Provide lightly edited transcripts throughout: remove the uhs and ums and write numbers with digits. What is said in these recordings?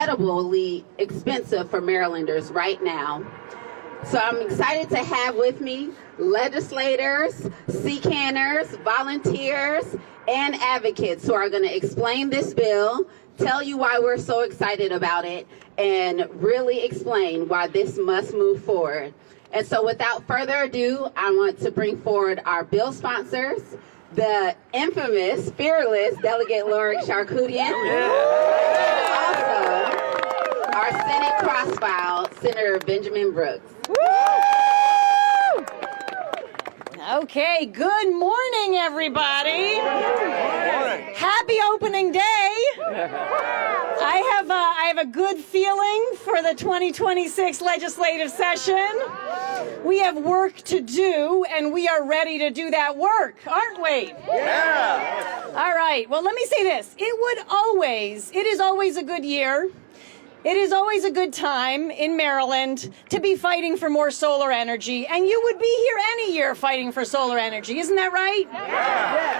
incredibly expensive for Marylanders right now. So I'm excited to have with me legislators, CCANers, volunteers, and advocates who are going to explain this bill, tell you why we're so excited about it, and really explain why this must move forward. And so without further ado, I want to bring forward our bill sponsors, the infamous, fearless Delegate Lorik Charkoudian. Also, our Senate crossfile, Senator Benjamin Brooks. Okay, good morning, everybody. Happy opening day. I have a good feeling for the 2026 legislative session. We have work to do, and we are ready to do that work, aren't we? Yeah. All right, well, let me say this. It is always a good year. It is always a good time in Maryland to be fighting for more solar energy, and you would be here any year fighting for solar energy. Isn't that right? Yeah.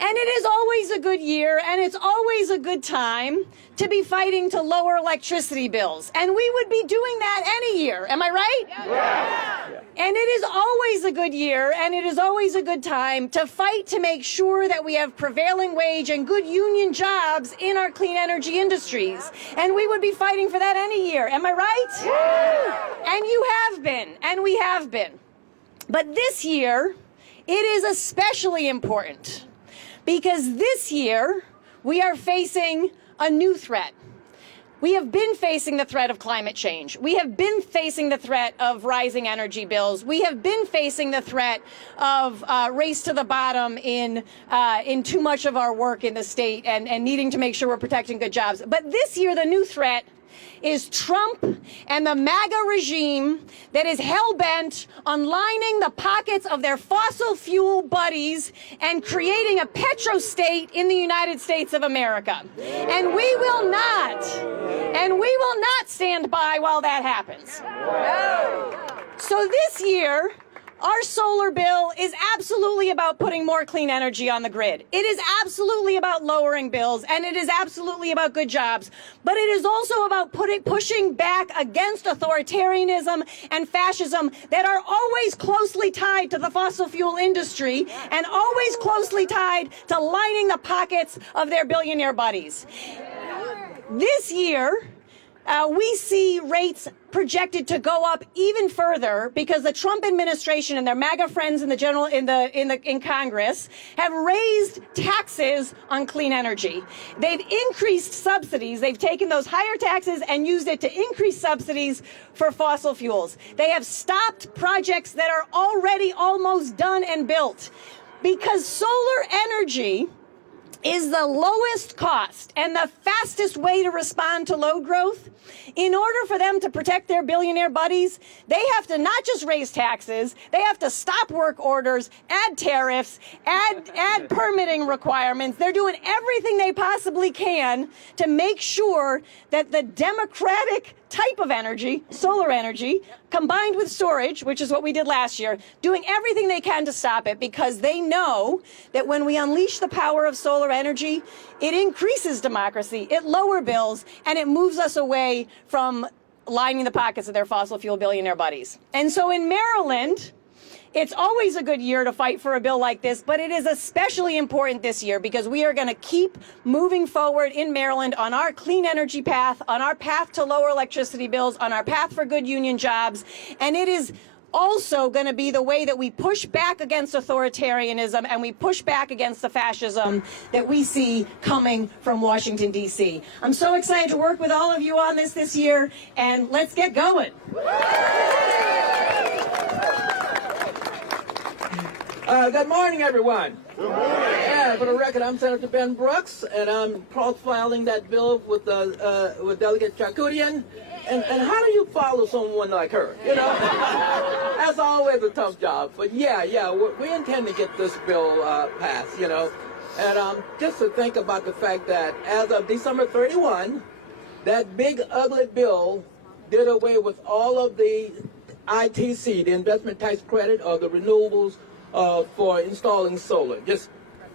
And it is always a good year, and it's always a good time to be fighting to lower electricity bills. And we would be doing that any year. Am I right? Yeah. And it is always a good year, and it is always a good time to fight to make sure that we have prevailing wage and good union jobs in our clean energy industries. And we would be fighting for that any year. Am I right? Yeah. And you have been, and we have been. But this year, it is especially important because this year we are facing a new threat. We have been facing the threat of climate change. We have been facing the threat of rising energy bills. We have been facing the threat of race to the bottom in too much of our work in the state and needing to make sure we're protecting good jobs. But this year, the new threat is Trump and the MAGA regime that is hell-bent on lining the pockets of their fossil fuel buddies and creating a petrostate in the United States of America. And we will not stand by while that happens. So this year, our solar bill is absolutely about putting more clean energy on the grid. It is absolutely about lowering bills, and it is absolutely about good jobs. But it is also about pushing back against authoritarianism and fascism that are always closely tied to the fossil fuel industry and always closely tied to lining the pockets of their billionaire buddies. This year, we see rates projected to go up even further because the Trump administration and their MAGA friends in Congress have raised taxes on clean energy. They've increased subsidies. They've taken those higher taxes and used it to increase subsidies for fossil fuels. They have stopped projects that are already almost done and built because solar energy is the lowest cost and the fastest way to respond to load growth. In order for them to protect their billionaire buddies, they have to not just raise taxes, they have to stop work orders, add tariffs, add permitting requirements. They're doing everything they possibly can to make sure that the democratic type of energy, solar energy, combined with storage, which is what we did last year, doing everything they can to stop it because they know that when we unleash the power of solar energy, it increases democracy, it lowers bills, and it moves us away from lining the pockets of their fossil fuel billionaire buddies. And so in Maryland, it's always a good year to fight for a bill like this, but it is especially important this year because we are going to keep moving forward in Maryland on our clean energy path, on our path to lower electricity bills, on our path for good union jobs. And it is also going to be the way that we push back against authoritarianism and we push back against the fascism that we see coming from Washington, D.C. I'm so excited to work with all of you on this year, and let's get going. Good morning, everyone. Good morning. Yeah, for the record, I'm Senator Ben Brooks, and I'm cross-filing that bill with Delegate Charkoudian. And how do you follow someone like her? You know, that's always a tough job. But yeah, we intend to get this bill passed. You know, and just to think about the fact that as of December 31, that big ugly bill did away with all of the ITC, the investment tax credit, or the renewables for installing solar. Just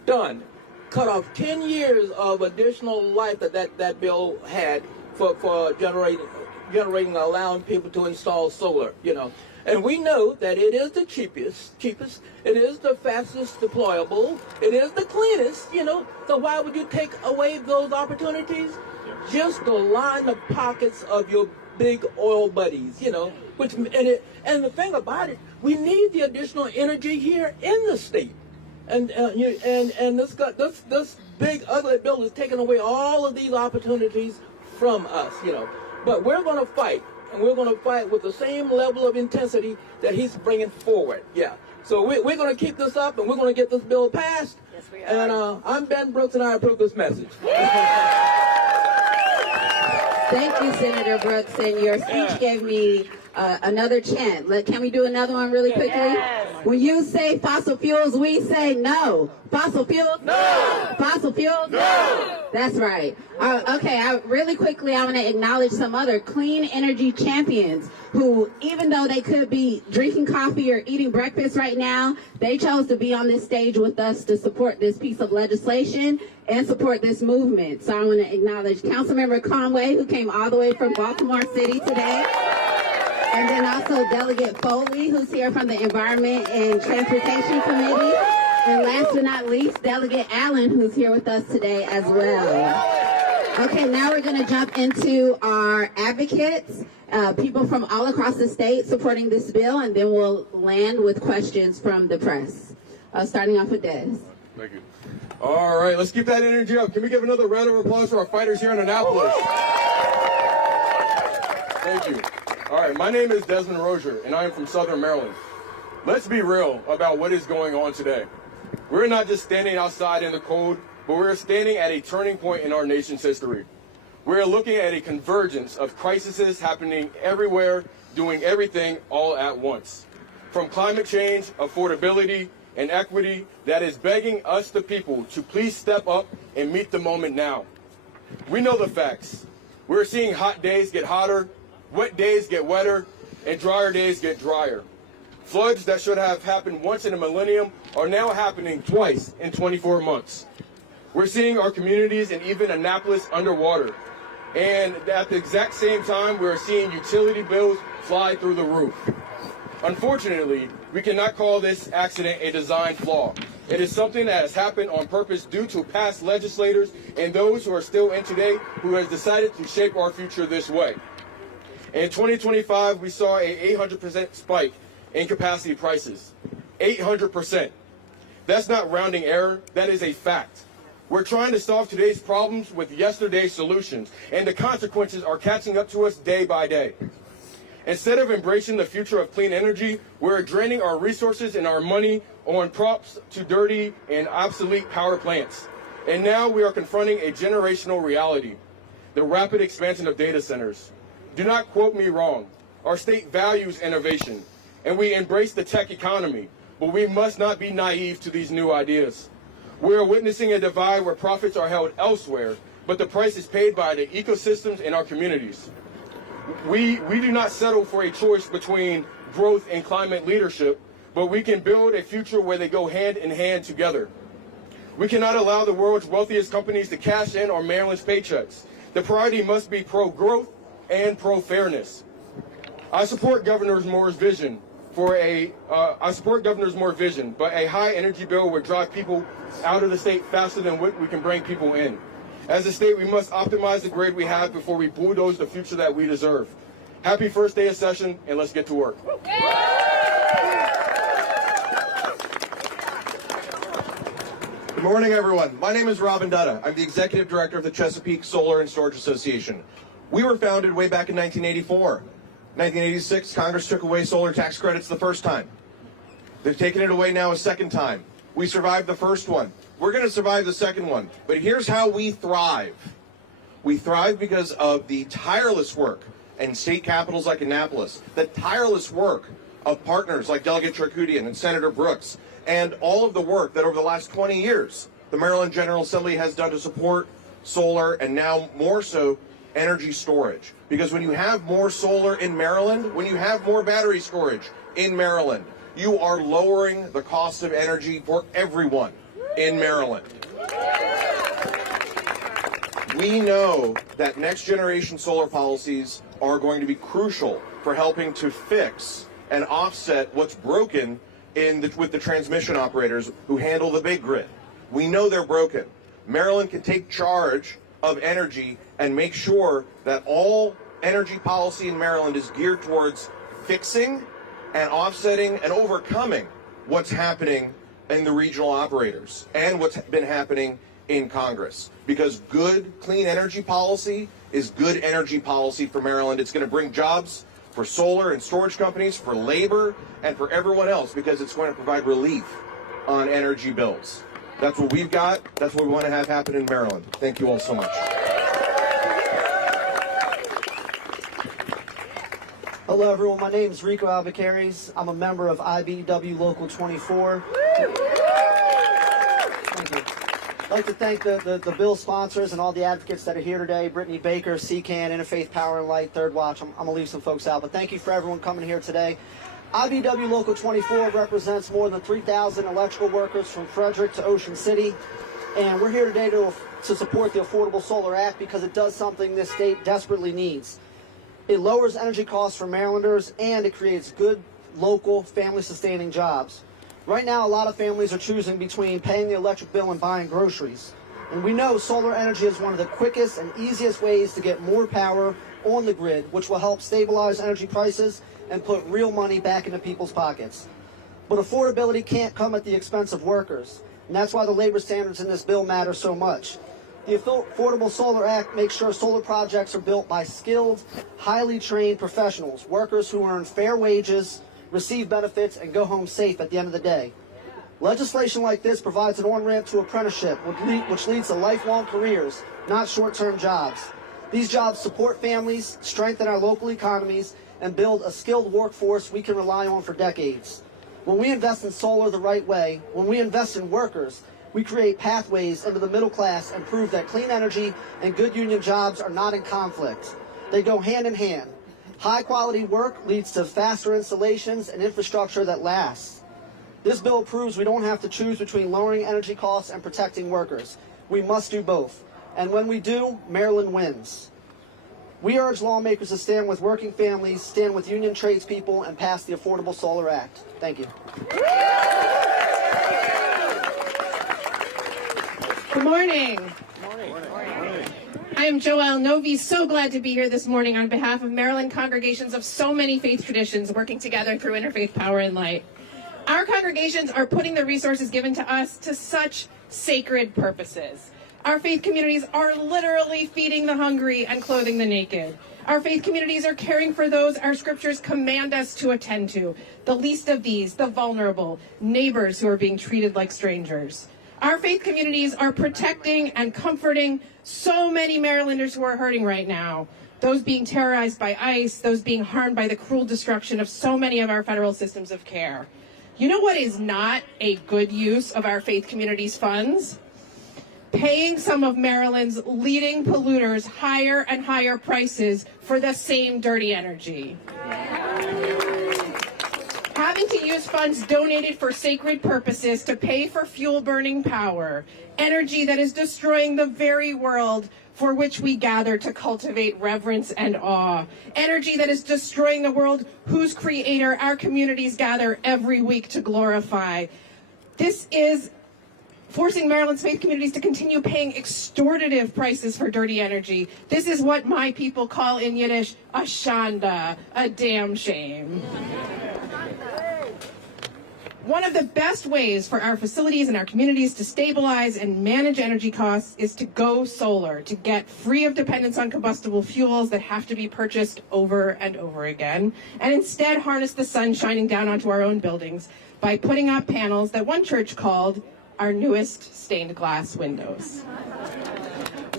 done. Cut off 10 years of additional life that bill had for generating, allowing people to install solar, And we know that it is the cheapest, it is the fastest deployable, it is the cleanest, So why would you take away those opportunities? Just to line the pockets of your big oil buddies, and the thing about it, we need the additional energy here in the state. And this big ugly bill is taking away all of these opportunities from us, But we're going to fight, and we're going to fight with the same level of intensity that he's bringing forward. So we're going to keep this up, and we're going to get this bill passed. Yes, we are. And I'm Ben Brooks, and I approve this message. Thank you, Senator Brooks, and your speech gave me another chant. Can we do another one really quickly? Yes. When you say fossil fuels, we say no. Fossil fuels? No. Fossil fuels? No. That's right. Okay, really quickly, I want to acknowledge some other clean energy champions who, even though they could be drinking coffee or eating breakfast right now, they chose to be on this stage with us to support this piece of legislation and support this movement. So I want to acknowledge Councilmember Conway, who came all the way from Baltimore City today. And then also Delegate Foley, who's here from the Environment and Transportation Committee. And last but not least, Delegate Allen, who's here with us today as well. Okay, now we're going to jump into our advocates, people from all across the state supporting this bill, and then we'll land with questions from the press. Starting off with Des. Thank you. All right, let's keep that energy up. Can we give another round of applause for our fighters here in Annapolis? Thank you. All right, my name is Desmond Rozier, and I am from Southern Maryland. Let's be real about what is going on today. We're not just standing outside in the cold, but we're standing at a turning point in our nation's history. We're looking at a convergence of crises happening everywhere, doing everything all at once. From climate change, affordability, and equity that is begging us, the people, to please step up and meet the moment now. We know the facts. We're seeing hot days get hotter, wet days get wetter, and drier days get drier. Floods that should have happened once in a millennium are now happening twice in 24 months. We're seeing our communities and even Annapolis underwater. And at the exact same time, we're seeing utility bills fly through the roof. Unfortunately, we cannot call this accident a design flaw. It is something that has happened on purpose due to past legislators and those who are still in today who has decided to shape our future this way. In 2025, we saw a 800% spike in capacity prices. 800%. That's not rounding error, that is a fact. We're trying to solve today's problems with yesterday's solutions, and the consequences are catching up to us day by day. Instead of embracing the future of clean energy, we're draining our resources and our money on props to dirty and obsolete power plants. And now we are confronting a generational reality, the rapid expansion of data centers. Do not quote me wrong. Our state values innovation, and we embrace the tech economy, but we must not be naive to these new ideas. We are witnessing a divide where profits are held elsewhere, but the price is paid by the ecosystems in our communities. We do not settle for a choice between growth and climate leadership, but we can build a future where they go hand in hand together. We cannot allow the world's wealthiest companies to cash in on Maryland's paychecks. The priority must be pro-growth and pro-fairness. I support Governor Moore's vision, but a high energy bill would drive people out of the state faster than we can bring people in. As a state, we must optimize the grid we have before we bulldoze the future that we deserve. Happy first day of session, and let's get to work. Good morning, everyone. My name is Robin Dutta. I'm the Executive Director of the Chesapeake Solar and Storage Association. We were founded way back in 1984. 1986, Congress took away solar tax credits the first time. They've taken it away now a second time. We survived the first one. We're going to survive the second one. But here's how we thrive. We thrive because of the tireless work in state capitals like Annapolis, the tireless work of partners like Delegate Charkoudian and Senator Brooks, and all of the work that over the last 20 years the Maryland General Assembly has done to support solar and now more so energy storage. Because when you have more solar in Maryland, when you have more battery storage in Maryland, you are lowering the cost of energy for everyone in Maryland. We know that next generation solar policies are going to be crucial for helping to fix and offset what's broken with the transmission operators who handle the big grid. We know they're broken. Maryland can take charge of energy and make sure that all energy policy in Maryland is geared towards fixing and offsetting and overcoming what's happening in the regional operators and what's been happening in Congress. Because good, clean energy policy is good energy policy for Maryland. It's going to bring jobs for solar and storage companies, for labor, and for everyone else, because it's going to provide relief on energy bills. That's what we've got. That's what we want to have happen in Maryland. Thank you all so much. Hello, everyone. My name is Rico Albuquerque. I'm a member of IBEW Local 24. Thank you. I'd like to thank the bill sponsors and all the advocates that are here today. Brittany Baker, CCAN, Interfaith Power and Light, Third Watch. I'm going to leave some folks out, but thank you for everyone coming here today. IBEW Local 24 represents more than 3,000 electrical workers from Frederick to Ocean City, and we're here today to support the Affordable Solar Act because it does something this state desperately needs. It lowers energy costs for Marylanders, and it creates good, local, family-sustaining jobs. Right now, a lot of families are choosing between paying the electric bill and buying groceries. And we know solar energy is one of the quickest and easiest ways to get more power on the grid, which will help stabilize energy prices and put real money back into people's pockets. But affordability can't come at the expense of workers, and that's why the labor standards in this bill matter so much. The Affordable Solar Act makes sure solar projects are built by skilled, highly trained professionals, workers who earn fair wages, receive benefits, and go home safe at the end of the day. Legislation like this provides an on-ramp to apprenticeship, which leads to lifelong careers, not short-term jobs. These jobs support families, strengthen our local economies, and build a skilled workforce we can rely on for decades. When we invest in solar the right way, when we invest in workers, we create pathways into the middle class and prove that clean energy and good union jobs are not in conflict. They go hand in hand. High-quality work leads to faster installations and infrastructure that lasts. This bill proves we don't have to choose between lowering energy costs and protecting workers. We must do both. And when we do, Maryland wins. We urge lawmakers to stand with working families, stand with union tradespeople, and pass the Affordable Solar Act. Thank you. Good morning. I am Joelle Novi, so glad to be here this morning on behalf of Maryland congregations of so many faith traditions working together through Interfaith Power and Light. Our congregations are putting the resources given to us to such sacred purposes. Our faith communities are literally feeding the hungry and clothing the naked. Our faith communities are caring for those our scriptures command us to attend to, the least of these, the vulnerable, neighbors who are being treated like strangers. Our faith communities are protecting and comforting so many Marylanders who are hurting right now. Those being terrorized by ICE, those being harmed by the cruel destruction of so many of our federal systems of care. You know what is not a good use of our faith communities' funds? Paying some of Maryland's leading polluters higher and higher prices for the same dirty energy. Having to use funds donated for sacred purposes to pay for fuel-burning power, energy that is destroying the very world for which we gather to cultivate reverence and awe, energy that is destroying the world whose creator our communities gather every week to glorify. This is forcing Maryland's faith communities to continue paying extortative prices for dirty energy. This is what my people call in Yiddish, a shanda, a damn shame. One of the best ways for our facilities and our communities to stabilize and manage energy costs is to go solar, to get free of dependence on combustible fuels that have to be purchased over and over again, and instead harness the sun shining down onto our own buildings by putting up panels that one church called our newest stained glass windows.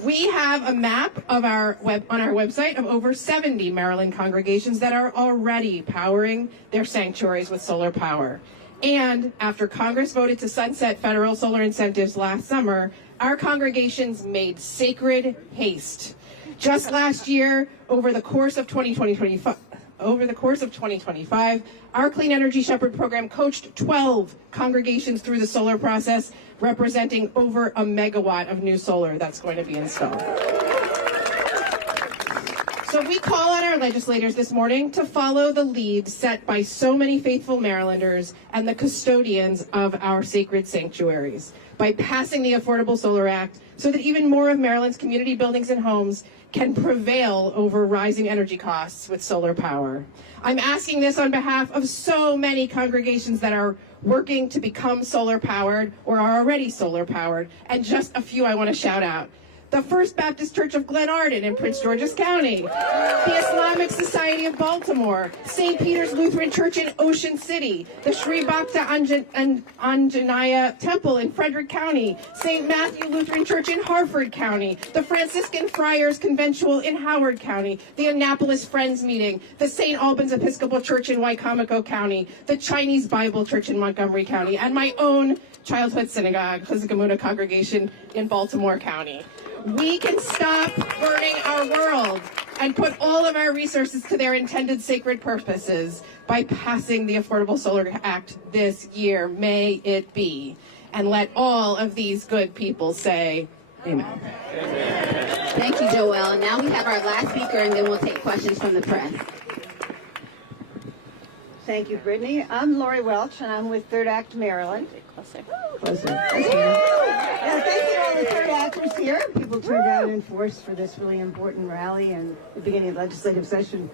We have a map of on our website of over 70 Maryland congregations that are already powering their sanctuaries with solar power. And after Congress voted to sunset federal solar incentives last summer, our congregations made sacred haste. Just last year, over the course of 2025, over the course of 2025, our Clean Energy Shepherd program coached 12 congregations through the solar process, representing over 1 megawatt of new solar that's going to be installed. So we call on our legislators this morning to follow the lead set by so many faithful Marylanders and the custodians of our sacred sanctuaries by passing the Affordable Solar Act so that even more of Maryland's community buildings and homes can prevail over rising energy costs with solar power. I'm asking this on behalf of so many congregations that are working to become solar powered or are already solar powered, and just a few I want to shout out. The First Baptist Church of Glen Arden in Prince George's County, the Islamic Society of Baltimore, St. Peter's Lutheran Church in Ocean City, the Sri Bhakta Anjanaya Temple in Frederick County, St. Matthew Lutheran Church in Harford County, the Franciscan Friars Conventual in Howard County, the Annapolis Friends Meeting, the St. Albans Episcopal Church in Wicomico County, the Chinese Bible Church in Montgomery County, and my own childhood synagogue, Chizkamuna Congregation in Baltimore County. We can stop burning our world and put all of our resources to their intended sacred purposes by passing the Affordable Solar Act this year. May it be. And let all of these good people say, amen. Thank you, Joelle. And now we have our last speaker, and then we'll take questions from the press. Thank you, Brittany. I'm Lori Welch, and I'm with Third Act Maryland. Closer. Yeah, thank you all the Third Actors here. People turned out in force for this really important rally and the beginning of legislative session.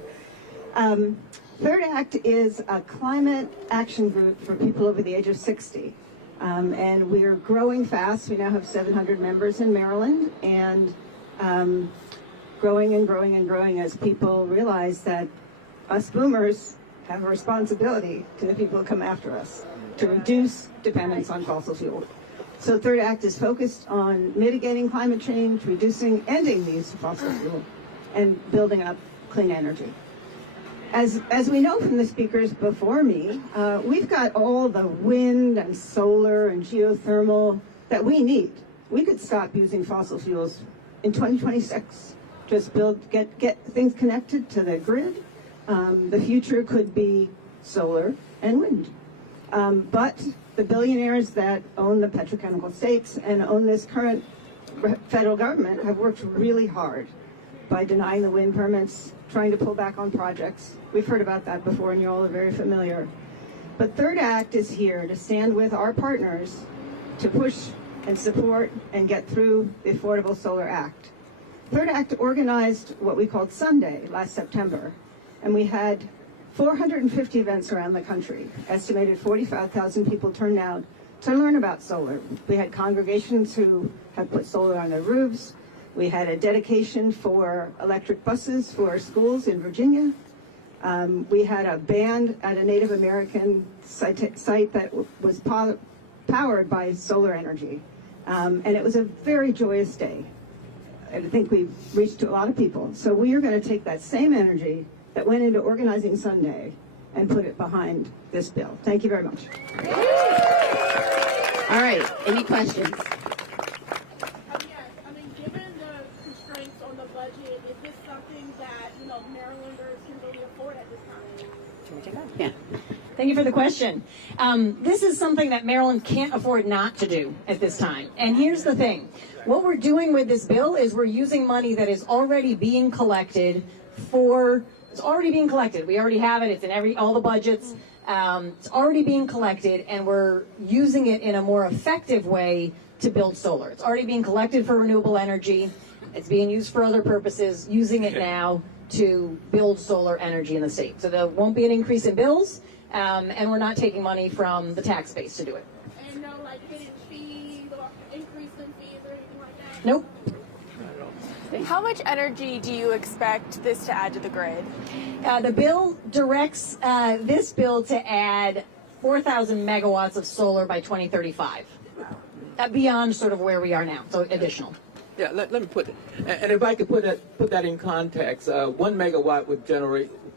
Third Act is a climate action group for people over the age of 60. And we're growing fast. We now have 700 members in Maryland, and growing and growing and growing as people realize that us boomers have a responsibility to the people who come after us to reduce dependence on fossil fuel. So Third Act is focused on mitigating climate change, ending the use of fossil fuel, and building up clean energy. As we know from the speakers before me, we've got all the wind and solar and geothermal that we need. We could stop using fossil fuels in 2026. Just get things connected to the grid. The future could be solar and wind. But the billionaires that own the petrochemical states and own this current federal government have worked really hard by denying the wind permits, trying to pull back on projects. We've heard about that before, and you all are very familiar. But Third Act is here to stand with our partners to push and support and get through the Affordable Solar Act. Third Act organized what we called Sunday last September, and we had 450 events around the country. Estimated 45,000 people turned out to learn about solar. We had congregations who have put solar on their roofs. We had a dedication for electric buses for schools in Virginia. We had a band at a Native American site that was powered by solar energy. And it was a very joyous day. I think we reached a lot of people. So we are going to take that same energy that went into organizing Sunday and put it behind this bill. Thank you very much. All right, any questions? Yes, I mean, given the constraints on the budget, is this something that, Marylanders can really afford at this time? Yeah. Thank you for the question. This is something that Maryland can't afford not to do at this time. And here's the thing. What we're doing with this bill is we're using money that is already being collected it's already being collected. We already have it. It's in all the budgets. It's already being collected, and we're using it in a more effective way to build solar. It's already being collected for renewable energy. It's being used for other purposes, using it now to build solar energy in the state. So there won't be an increase in bills, and we're not taking money from the tax base to do it. And no, hidden fees or increase in fees or anything like that? Nope. How much energy do you expect this to add to the grid? The bill directs this bill to add 4,000 megawatts of solar by 2035, beyond sort of where we are now, so additional. Yeah, let me put it. And if I could put that in context, 1 megawatt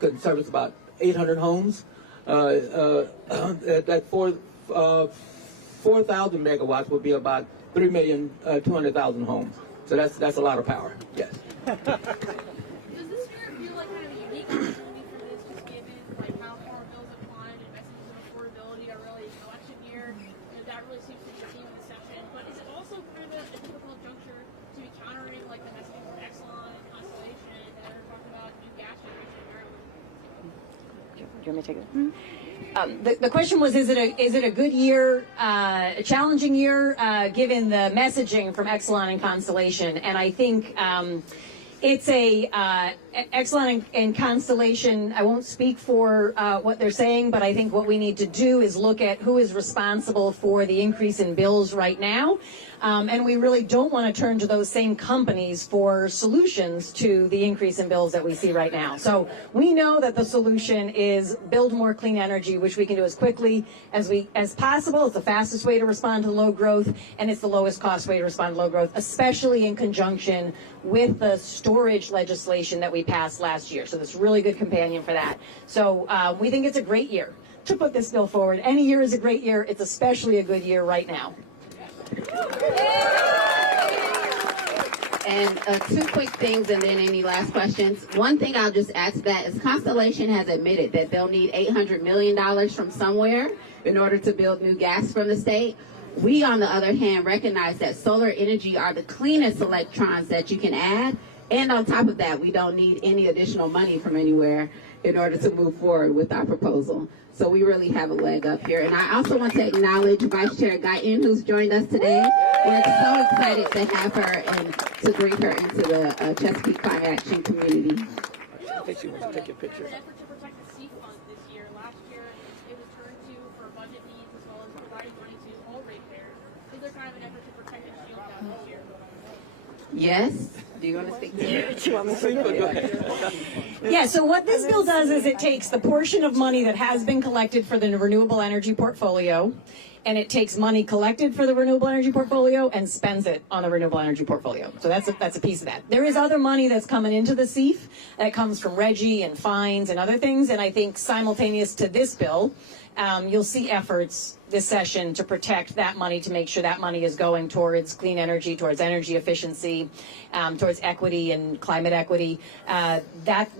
could service about 800 homes. That 4,000 megawatts would be about 3,200,000 homes. So that's a lot of power. Yes. Does this year feel like kind of a unique opportunity for this, just you want me to take it? The question was, is it a good year, a challenging year, given the messaging from Exelon and Constellation? And I think it's a Exelon and Constellation. I won't speak for what they're saying, but I think what we need to do is look at who is responsible for the increase in bills right now. And we really don't want to turn to those same companies for solutions to the increase in bills that we see right now. So we know that the solution is build more clean energy, which we can do as quickly as possible. It's the fastest way to respond to low growth, and it's the lowest cost way to respond to low growth, especially in conjunction with the storage legislation that we passed last year. So this really good companion for that. So we think it's a great year to put this bill forward. Any year is a great year. It's especially a good year right now. And two quick things and then any last questions. One thing I'll just add to that is Constellation has admitted that they'll need $800 million from somewhere in order to build new gas from the state. We, on the other hand, recognize that solar energy are the cleanest electrons that you can add. And on top of that, we don't need any additional money from anywhere in order to move forward with our proposal. So we really have a leg up here. And I also want to acknowledge Vice Chair Guyton, who's joined us today. We're so excited to have her and to bring her into the Chesapeake Climate Action community. I think she wants to take a picture. In an effort to protect the sea fund this year, last year it was turned to for budget needs as well as providing money to all ratepayers. Is there kind of an effort to protect and shield that this year? Yes. Do you want to speak to it? Yeah, so what this bill does is it takes the portion of money that has been collected for the renewable energy portfolio, and it takes money collected for the renewable energy portfolio and spends it on the renewable energy portfolio. So that's a piece of that. There is other money that's coming into the CEF that comes from RGGI and fines and other things, and I think simultaneous to this bill, you'll see efforts this session to protect that money, to make sure that money is going towards clean energy, towards energy efficiency, towards equity and climate equity.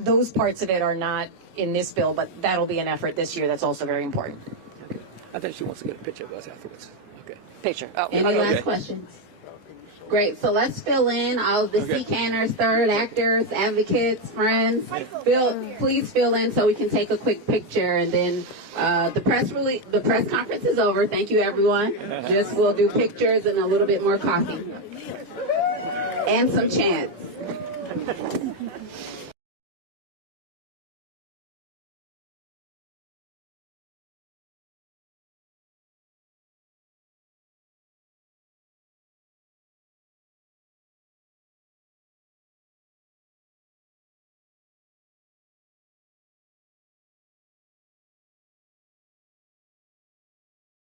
Those parts of it are not in this bill, but that'll be an effort this year that's also very important. Okay. I think she wants to get a picture of us afterwards. Okay. Picture. Oh. Any last questions? Great. So let's fill in all of the C-canners, third actors, advocates, friends. Please fill in so we can take a quick picture, and then the press conference is over. Thank you, everyone. We'll do pictures and a little bit more coffee and some chants.